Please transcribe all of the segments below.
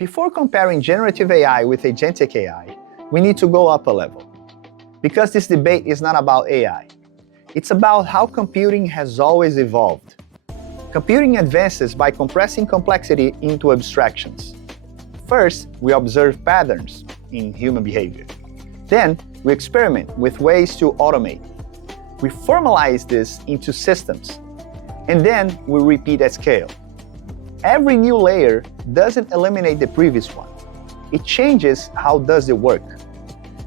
Before comparing generative AI with agentic AI, we need to go up a level. Because this debate is not about AI. It's about how computing has always evolved. Computing advances by compressing complexity into abstractions. First, we observe patterns in human behavior. Then, we experiment with ways to automate. We formalize this into systems. And then, we repeat at scale. Every new layer doesn't eliminate the previous one. It changes how does it work.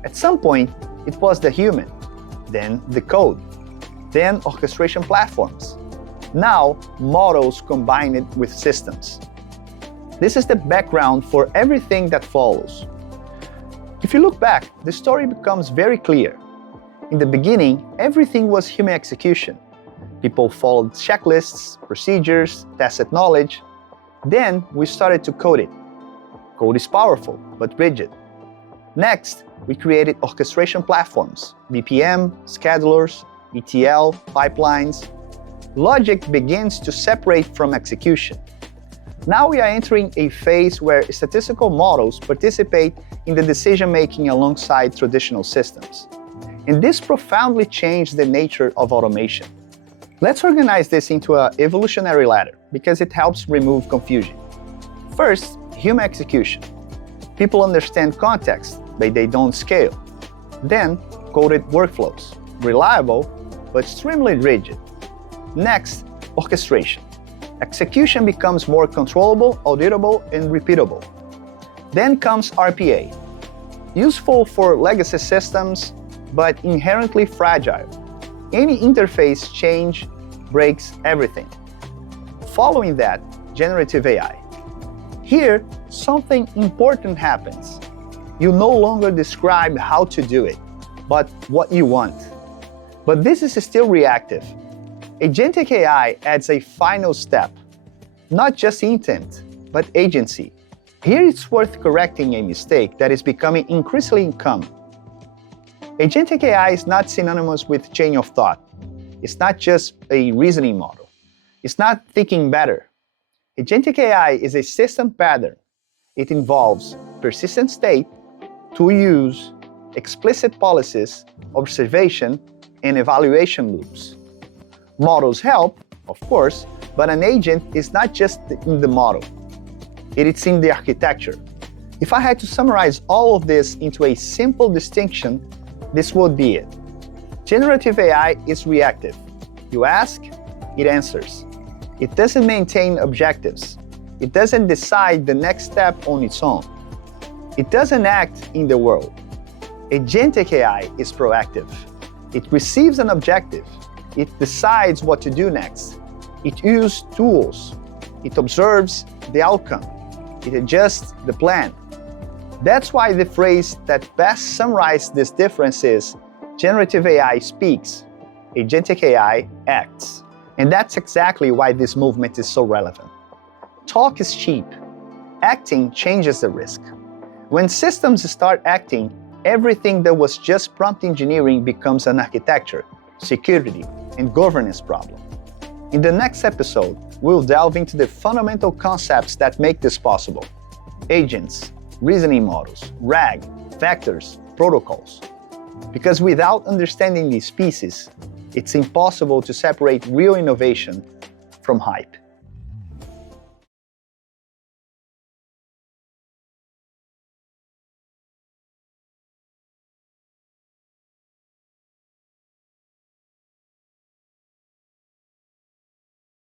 At some point, it was the human, then the code, then orchestration platforms. Now, models combined with systems. This is the background for everything that follows. If you look back, the story becomes very clear. In the beginning, everything was human execution. People followed checklists, procedures, tested knowledge. Then we started to code it. Code is powerful, but rigid. Next, we created orchestration platforms, BPM, schedulers, ETL, pipelines. Logic begins to separate from execution. Now we are entering a phase where statistical models participate in the decision-making alongside traditional systems. And this profoundly changed the nature of automation. Let's organize this into an evolutionary ladder because it helps remove confusion. First, human execution. People understand context, but they don't scale. Then, coded workflows. Reliable, but extremely rigid. Next, orchestration. Execution becomes more controllable, auditable, and repeatable. Then comes RPA. Useful for legacy systems, but inherently fragile. Any interface change breaks everything. Following that, generative AI. Here, something important happens. You no longer describe how to do it, but what you want. But this is still reactive. Agentic AI adds a final step. Not just intent, but agency. Here it's worth correcting a mistake that is becoming increasingly common. Agentic AI is not synonymous with chain of thought. It's not just a reasoning model. It's not thinking better. Agentic AI is a system pattern. It involves persistent state, tool use, explicit policies, observation, and evaluation loops. Models help, of course, but an agent is not just in the model. It's in the architecture. If I had to summarize all of this into a simple distinction, this would be it. Generative AI is reactive. You ask, it answers. It doesn't maintain objectives. It doesn't decide the next step on its own. It doesn't act in the world. Agentic AI is proactive. It receives an objective. It decides what to do next. It uses tools. It observes the outcome. It adjusts the plan. That's why the phrase that best summarizes this difference is, generative AI speaks, agentic AI acts. And that's exactly why this movement is so relevant. Talk is cheap. Acting changes the risk. When systems start acting, everything that was just prompt engineering becomes an architecture, security, and governance problem. In the next episode, we'll delve into the fundamental concepts that make this possible. Agents, reasoning models, RAG, vectors, protocols. Because without understanding these pieces, it's impossible to separate real innovation from hype.